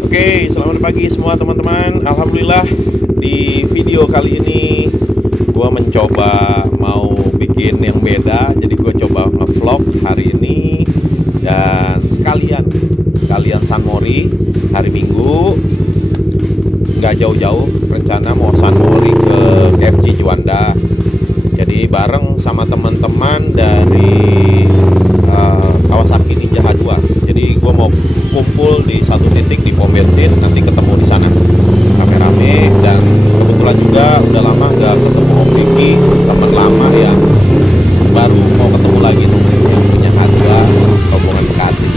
Oke, selamat pagi semua teman-teman. Alhamdulillah di video kali ini gue mencoba mau bikin yang beda. Jadi gue coba nge-vlog hari ini dan sekalian San Mori hari Minggu. Nggak jauh-jauh, rencana mau San Mori ke KFC Juanda. Jadi bareng sama teman-teman dari Kawasaki Ninja H2. Jadi gue mau kumpul di satu titik di pom bensin, nanti ketemu di sana rame-rame. Dan kebetulan juga udah lama nggak ketemu Om Vicky, teman lama yang baru mau ketemu lagi tuh, yang punya H2 rombongan Bekasi.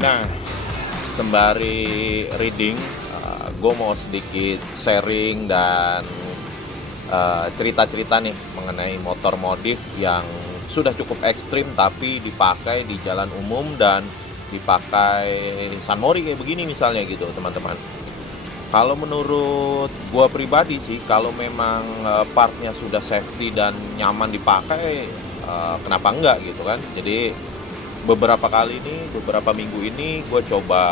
Nah, sembari reading, gue mau sedikit sharing dan cerita-cerita nih mengenai motor modif yang sudah cukup ekstrim tapi dipakai di jalan umum dan dipakai San Mori kayak begini misalnya gitu teman-teman. Kalau menurut gue pribadi sih, kalau memang partnya sudah safety dan nyaman dipakai, kenapa enggak gitu kan. Jadi beberapa minggu ini gue coba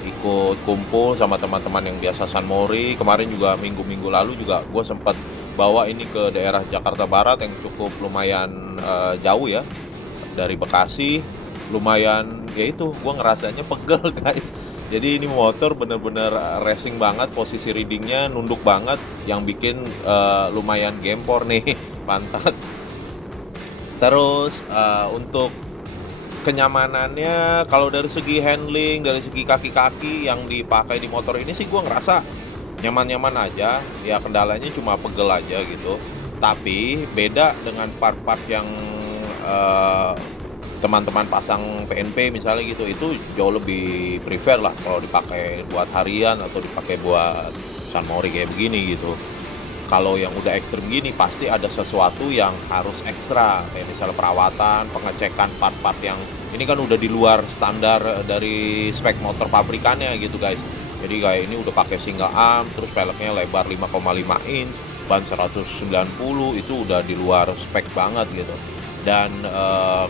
ikut kumpul sama teman-teman yang biasa San Mori. Kemarin juga minggu-minggu lalu juga gue sempat bawa ini ke daerah Jakarta Barat yang cukup lumayan jauh ya, dari Bekasi. Lumayan, ya itu gue ngerasanya pegel guys. Jadi ini motor bener-bener racing banget, posisi readingnya nunduk banget, yang bikin lumayan gempor nih pantat. Terus untuk kenyamanannya, kalau dari segi handling, dari segi kaki-kaki yang dipakai di motor ini sih gue ngerasa nyaman-nyaman aja. Ya kendalanya cuma pegel aja gitu. Tapi beda dengan part-part yang teman-teman pasang PNP misalnya gitu, itu jauh lebih prefer lah kalau dipakai buat harian atau dipakai buat San Mori kayak begini gitu. Kalau yang udah ekstrem gini pasti ada sesuatu yang harus ekstra, kayak misalnya perawatan, pengecekan part-part yang ini kan udah di luar standar dari spek motor pabrikannya gitu guys. Jadi kayak ini udah pakai single arm, terus velgnya lebar 5,5 inch, ban 190, itu udah di luar spek banget gitu. Dan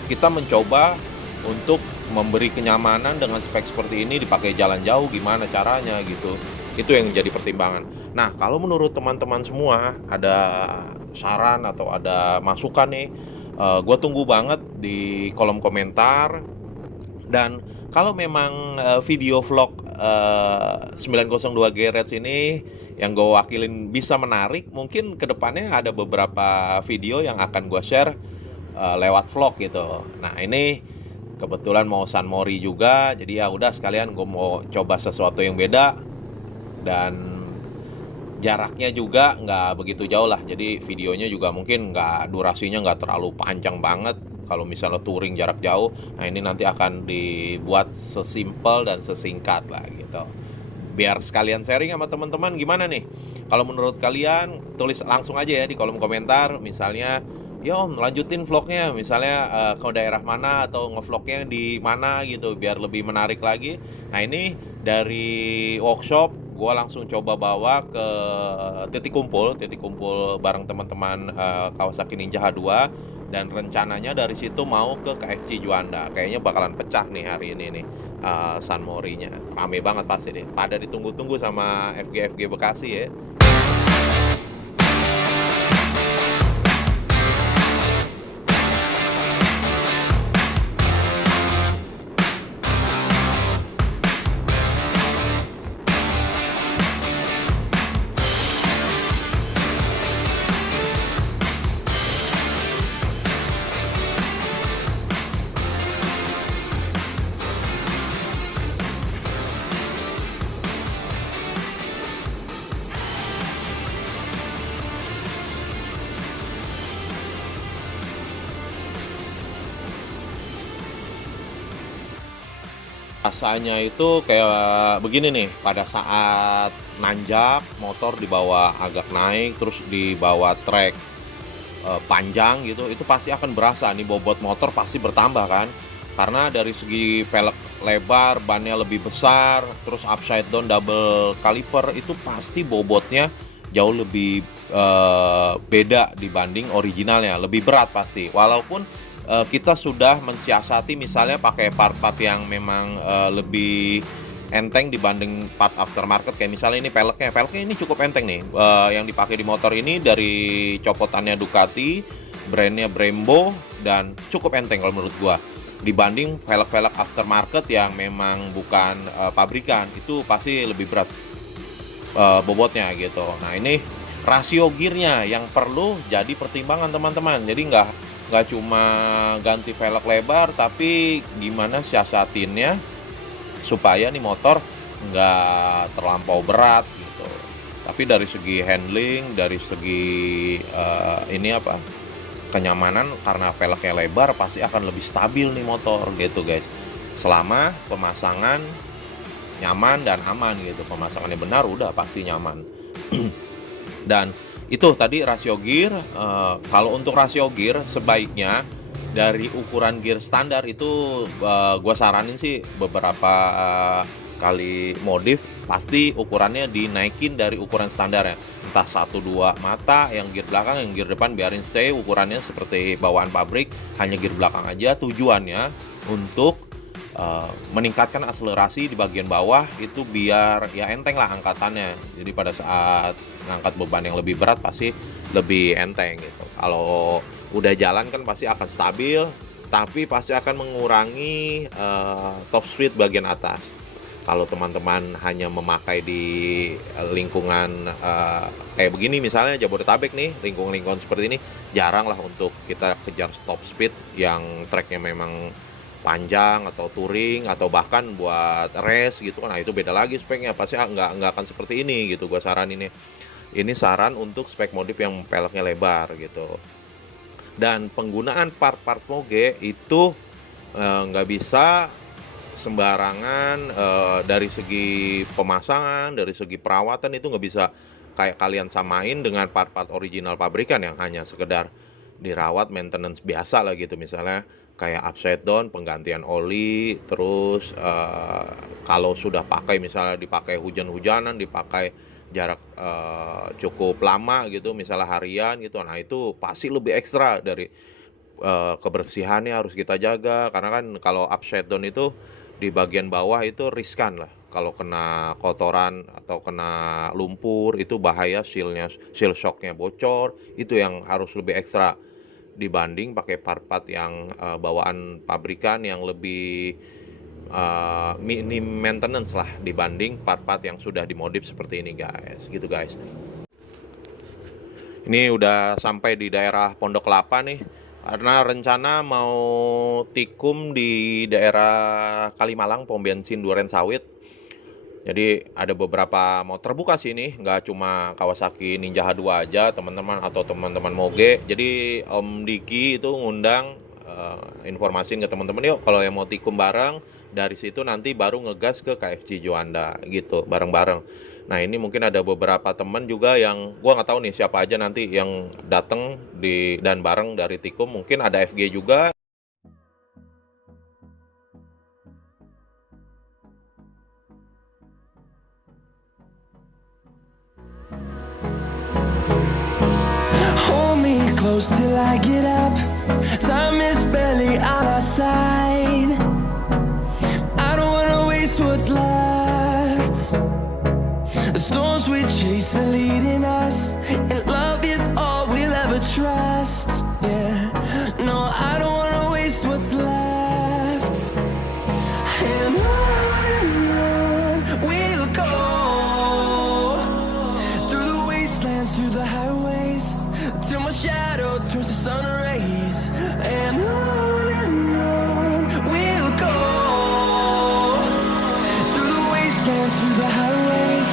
kita mencoba untuk memberi kenyamanan dengan spek seperti ini dipakai jalan jauh, gimana caranya gitu. Itu yang jadi pertimbangan. Nah, kalau menurut teman-teman semua ada saran atau ada masukan nih, gue tunggu banget di kolom komentar. Dan kalau memang video vlog 902 Garage ini yang gue wakilin bisa menarik, mungkin kedepannya ada beberapa video yang akan gue share lewat vlog gitu. Nah, ini kebetulan mau San Mori juga, jadi ya udah sekalian gue mau coba sesuatu yang beda. Dan jaraknya juga nggak begitu jauh lah, jadi videonya juga mungkin nggak, durasinya nggak terlalu panjang banget kalau misalnya touring jarak jauh. Nah ini nanti akan dibuat sesimpel dan sesingkat lah gitu, biar sekalian sharing sama teman-teman. Gimana nih kalau menurut kalian? Tulis langsung aja ya di kolom komentar, misalnya ya Om lanjutin vlognya misalnya ke daerah mana atau ngevlognya di mana gitu, biar lebih menarik lagi. Nah ini dari workshop gue langsung coba bawa ke titik kumpul bareng teman-teman Kawasaki Ninja H2. Dan rencananya dari situ mau ke KFC Juanda. Kayaknya bakalan pecah nih hari ini nih San Morinya. Rame banget pasti deh, pada ditunggu-tunggu sama FG Bekasi ya. Rasanya itu kayak begini nih, pada saat nanjak, motor dibawa agak naik, terus dibawa trek panjang gitu, itu pasti akan berasa nih bobot motor pasti bertambah kan. Karena dari segi pelek lebar, bannya lebih besar, terus upside down double caliper itu pasti bobotnya jauh lebih beda dibanding originalnya, lebih berat pasti. Walaupun kita sudah mensiasati misalnya pakai part-part yang memang lebih enteng dibanding part aftermarket, kayak misalnya ini peleknya ini cukup enteng nih, yang dipakai di motor ini dari copotannya Ducati, brandnya Brembo, dan cukup enteng kalau menurut gua dibanding pelek-pelek aftermarket yang memang bukan pabrikan, itu pasti lebih berat bobotnya gitu. Nah ini rasio gearnya yang perlu jadi pertimbangan teman-teman. Jadi nggak cuma ganti velg lebar, tapi gimana siasatinnya supaya nih motor nggak terlampau berat gitu. Tapi dari segi handling, dari segi kenyamanan, karena velgnya lebar pasti akan lebih stabil nih motor gitu guys. Selama pemasangan nyaman dan aman gitu, pemasangannya benar udah pasti nyaman. Dan itu tadi rasio gear. Kalau untuk rasio gear sebaiknya dari ukuran gear standar itu gue saranin sih beberapa kali modif pasti ukurannya dinaikin dari ukuran standarnya, entah 1-2 mata, yang gear belakang, yang gear depan biarin stay ukurannya seperti bawaan pabrik, hanya gear belakang aja. Tujuannya untuk meningkatkan akselerasi di bagian bawah itu biar ya enteng lah angkatannya. Jadi pada saat ngangkat beban yang lebih berat pasti lebih enteng gitu. Kalau udah jalan kan pasti akan stabil, tapi pasti akan mengurangi top speed bagian atas. Kalau teman-teman hanya memakai di lingkungan kayak begini misalnya Jabodetabek nih, lingkungan seperti ini, jarang lah untuk kita kejar top speed yang tracknya memang panjang atau touring atau bahkan buat race gitu kan. Nah itu beda lagi speknya, pasti nggak akan seperti ini gitu. Gua saranin ini saran untuk spek modif yang peleknya lebar gitu. Dan penggunaan part-part moge itu nggak bisa sembarangan. Dari segi pemasangan, dari segi perawatan itu nggak bisa kayak kalian samain dengan part-part original pabrikan yang hanya sekedar dirawat maintenance biasa lah gitu. Misalnya kayak upside down, penggantian oli, terus kalau sudah pakai misalnya dipakai hujan-hujanan, dipakai jarak cukup lama gitu, misalnya harian gitu, nah itu pasti lebih ekstra dari kebersihannya harus kita jaga. Karena kan kalau upside down itu di bagian bawah itu riskan lah, kalau kena kotoran atau kena lumpur itu bahaya, seal shocknya bocor, itu yang harus lebih ekstra dibanding pakai part-part yang bawaan pabrikan yang lebih minim maintenance lah dibanding part-part yang sudah dimodif seperti ini guys, gitu guys. Ini udah sampai di daerah Pondok Kelapa nih, karena rencana mau tikum di daerah Kalimalang, pom bensin Duren Sawit. Jadi ada beberapa mau terbuka sini, nggak cuma Kawasaki Ninja H2 aja teman-teman, atau teman-teman moge. Jadi Om Diki itu ngundang, informasiin ke teman-teman, yuk kalau yang mau tikum bareng, dari situ nanti baru ngegas ke KFC Juanda gitu bareng-bareng. Nah ini mungkin ada beberapa teman juga yang gua nggak tahu nih siapa aja nanti yang datang dan bareng dari tikum, mungkin ada FG juga. Close till I get up. Time is barely on our side. I don't wanna waste what's left. The storms we chase are leading us, and love is all we'll ever trust. Yeah, no, I don't wanna waste what's left. And on we'll go, through the wastelands, through the highways, till my shadow turns to sun rays. And on we'll go, through the wastelands, through the highways.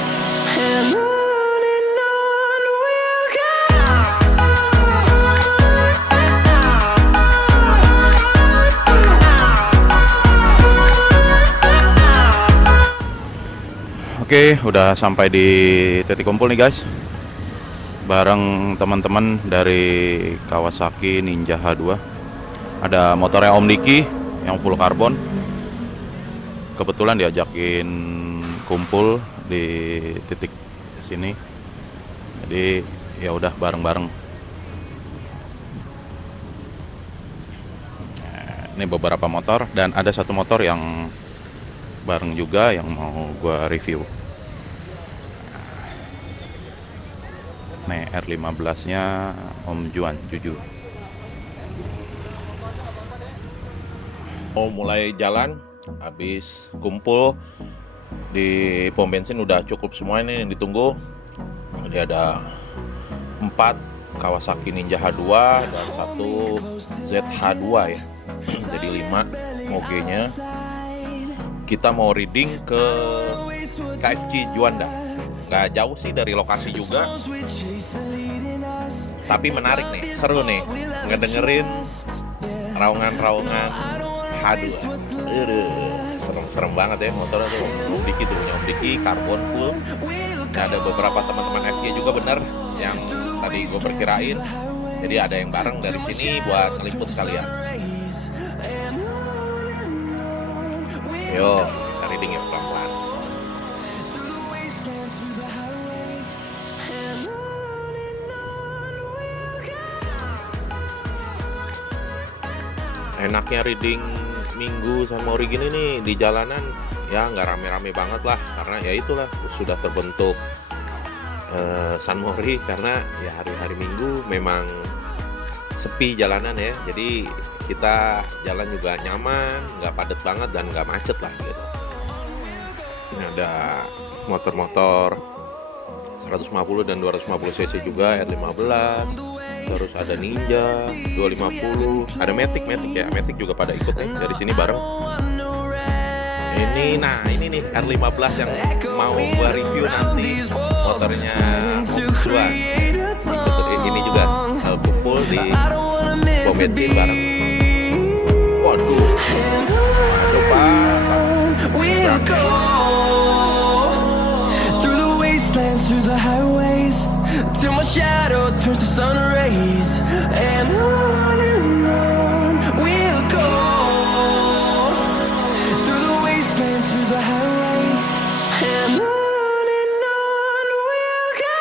And on we'll go. Oke, udah sampai di titik kumpul nih guys. Bareng teman-teman dari Kawasaki Ninja H2. Ada motornya Om Diki yang full karbon. Kebetulan diajakin kumpul di titik sini. Jadi ya udah bareng-bareng. Ini beberapa motor dan ada satu motor yang bareng juga yang mau gua review. Nih R15 nya Om Juan Juju. Mau mulai jalan, habis kumpul di pom bensin udah cukup semua ini yang ditunggu. Jadi ada 4 Kawasaki Ninja H2 dan 1 ZH2 ya. Jadi 5 mogenya. Kita mau reading ke KFC Juanda. Nggak jauh sih dari lokasi juga, tapi menarik nih, seru nih ngedengerin raungan-raungan H2. Serem-serem banget ya motornya tuh. Om Diki tuh punya Om Diki, karbon full. Dan ada beberapa teman-teman FG juga bener yang tadi gue perkirain. Jadi ada yang bareng dari sini buat ngeliput sekalian. Yo, kita reading ya pelan-pelan. Enaknya reading Minggu San Mori gini nih di jalanan ya nggak rame-rame banget lah, karena ya itulah sudah terbentuk San Mori karena ya hari-hari Minggu memang sepi jalanan ya, jadi kita jalan juga nyaman, nggak padat banget dan nggak macet lah gitu. Ini ada motor-motor 150 dan 250 cc juga R15. Terus ada Ninja 250, ada Matic ya, Matic juga pada ikut nih dari sini bareng. Ini nih R15 yang mau gua review nanti, motornya Om Juan. Ini juga kumpul di pom bensin bareng. Waduh, till my shadow turns to sun rays, and on we'll go through the wastelands, through the highways, and on we'll go.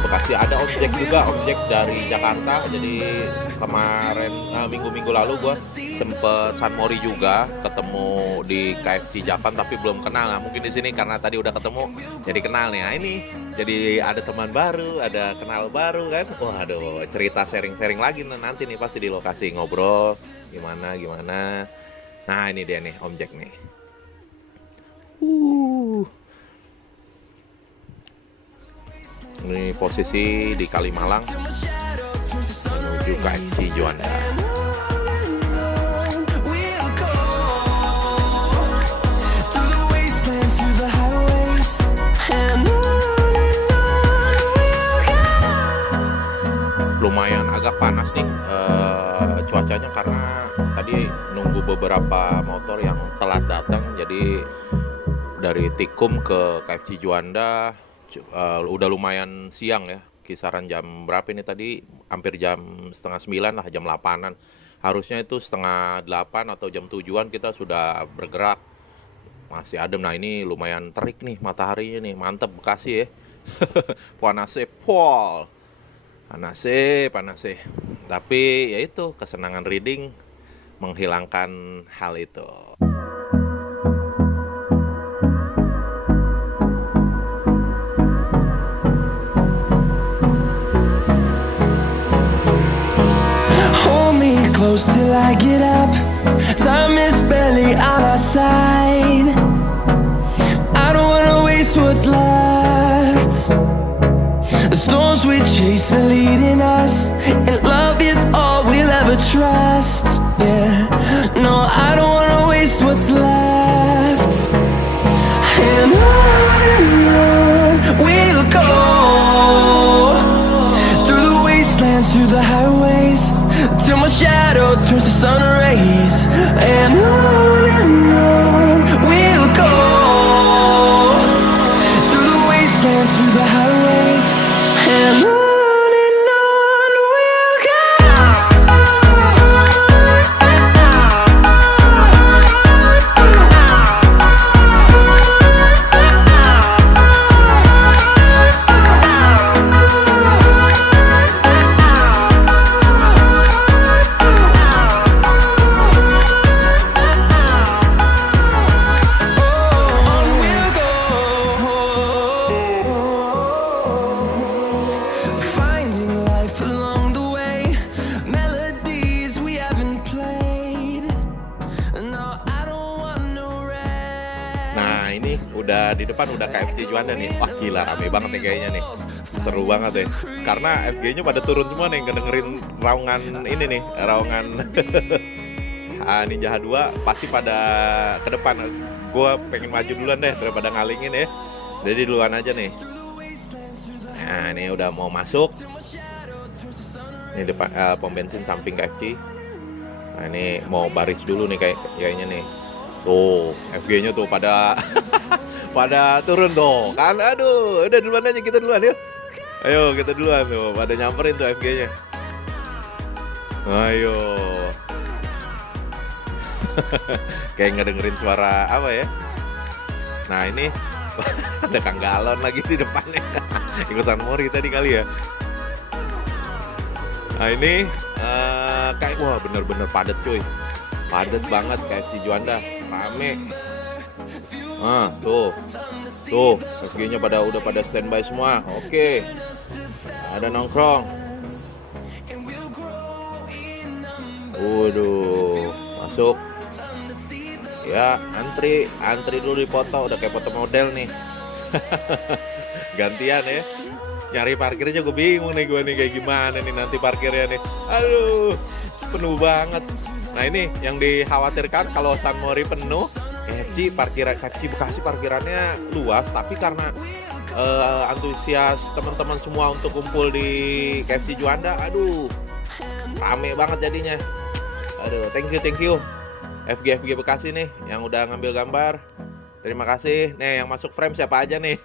Bekasi ada Omjek juga, Omjek dari Jakarta. Jadi kemarin minggu-minggu lalu gue sempet San Mori juga, ketemu di KFC Japan tapi belum kenal. Nah, mungkin di sini karena tadi udah ketemu jadi kenal nih. Nah, ini jadi ada teman baru, ada kenal baru kan. Wah, aduh, cerita sharing-sharing lagi nanti nih pasti di lokasi ngobrol gimana. Nah, ini dia nih Omjek nih. Ini posisi di Kalimalang menuju KFC Juanda. Lumayan agak panas nih cuacanya karena tadi nunggu beberapa motor yang telat datang. Jadi dari Tikum ke KFC Juanda udah lumayan siang ya, kisaran jam berapa ini tadi, hampir jam 8:30 lah, jam 8-an. Harusnya itu 7:30 atau jam 7-an kita sudah bergerak. Masih adem. Nah, ini lumayan terik nih mataharinya nih, mantep Bekasi ya. Panasnya pol. Panasnya. Tapi ya itu kesenangan reading menghilangkan hal itu. Close till I get up. Time is barely on our side. I don't wanna waste what's left. The storms we chase are leading us, and love is all we'll ever trust. Yeah, No, I don't wanna waste what's left. And on we'll go, through the wastelands, through the highways, till my shadow turns to sun rays. And on we'll go, through the wastelands, through the highways, and on we'll go. Finding life along the way, melodies we haven't played. No, I don't want no rest. Nah ini udah di depan udah KFC Juanda nih. Wah gila rame banget nih kayaknya nih. Seru banget ya. Karena FG-nya pada turun semua nih ngedengerin raungan ini nih, raungan Ninja H2 pasti pada ke depan. Gue pengen maju duluan deh daripada ngalingin ya. Jadi duluan aja nih. Nah ini udah mau masuk. Ini depan pom bensin samping KFC. Nah ini mau baris dulu nih kayaknya nih. Tuh FG-nya tuh pada pada turun tuh kan. Aduh udah duluan aja, kita duluan yuk. Ayo kita duluan tuh, pada nyamperin tuh FG-nya. Ayo. Kayak ngedengerin suara apa ya. Nah ini ada Kang Galon lagi di depannya. Ikutan Mori tadi kali ya. Nah ini kayak wah bener-bener padet cuy. Padet banget KFC Juanda, rame. Nah tuh FG-nya udah pada standby semua. Oke. Ada nongkrong. Waduh, masuk. Ya, antri dulu dipoto, udah kayak foto model nih. Gantian ya. Nyari parkirnya gue bingung nih kayak gimana nih nanti parkirnya nih. Aduh, penuh banget. Nah ini yang dikhawatirkan kalau San Mori penuh, KFC Bekasi parkirannya luas, tapi karena antusias teman-teman semua untuk kumpul di KFC Juanda, aduh, rame banget jadinya. Aduh, thank you. FG Bekasi nih yang udah ngambil gambar. Terima kasih. Nih yang masuk frame siapa aja nih?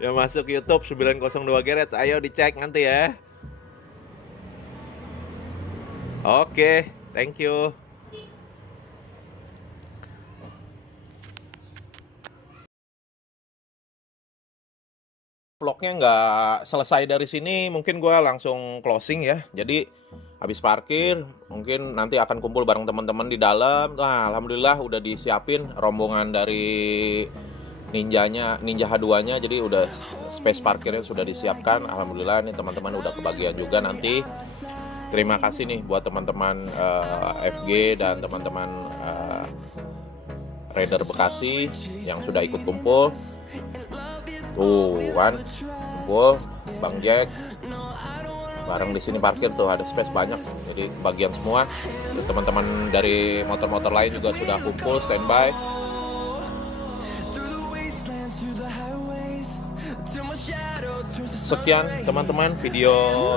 Yang masuk YouTube 902 Garage, ayo dicek nanti ya. Oke, thank you. Vlognya nggak selesai dari sini, mungkin gue langsung closing ya. Jadi habis parkir, mungkin nanti akan kumpul bareng teman-teman di dalam. Nah, alhamdulillah udah disiapin rombongan dari Ninja H2-nya, jadi udah space parkirnya sudah disiapkan. Alhamdulillah nih teman-teman udah kebagian juga nanti. Terima kasih nih buat teman-teman FG dan teman-teman Raider Bekasi yang sudah ikut kumpul. Tuh kan, kumpul Bang Jack bareng di sini parkir tuh, ada space banyak, jadi bagian semua. Teman-teman dari motor-motor lain juga sudah kumpul standby. Sekian teman-teman video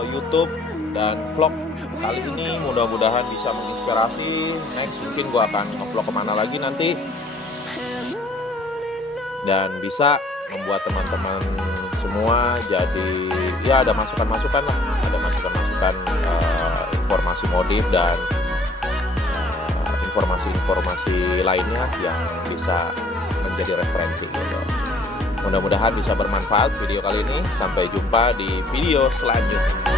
YouTube dan vlog kali ini, mudah-mudahan bisa menginspirasi. Next mungkin gua akan nge-vlog kemana lagi nanti dan bisa membuat teman-teman semua jadi ya ada masukan-masukan lah, ada masukan-masukan informasi modif dan informasi-informasi lainnya yang bisa menjadi referensi gitu. Mudah-mudahan bisa bermanfaat video kali ini. Sampai jumpa di video selanjutnya.